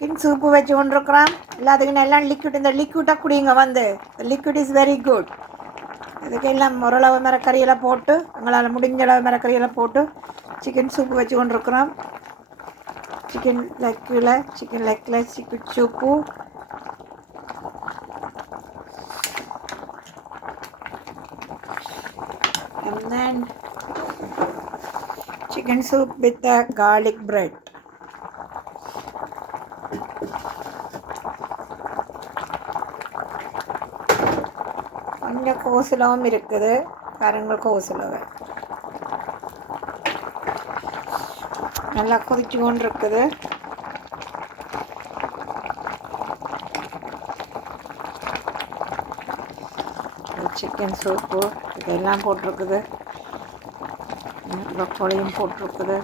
Chicken soup வச்சு கொண்டிருக்கிறோம். எல்லாத்துக்கும் எல்லாம் லிக்விட், இந்த லிக்விட்டாக குடிங்க வந்து. Liquid is very good. இதுக்கு எல்லாம் ஓரளவு மிரக்கறியெல்லாம் போட்டு, எங்களால் முடிஞ்ச அளவு மிரக்கறியெல்லாம் போட்டு சிக்கன் சூப்பு வச்சு கொண்டிருக்கிறோம். சிக்கன் லெக்கில் chicken soup. And then chicken soup with the garlic bread. கொஞ்சம் கோசுலவும் இருக்குது, பாருங்கள் கோசுலவை நல்லா கொதிச்சு கொண்டு இருக்குது. சிக்கன் சூப்பு இதெல்லாம் போட்டிருக்குது, ப்ரொக்கோலியும் போட்டிருக்குது.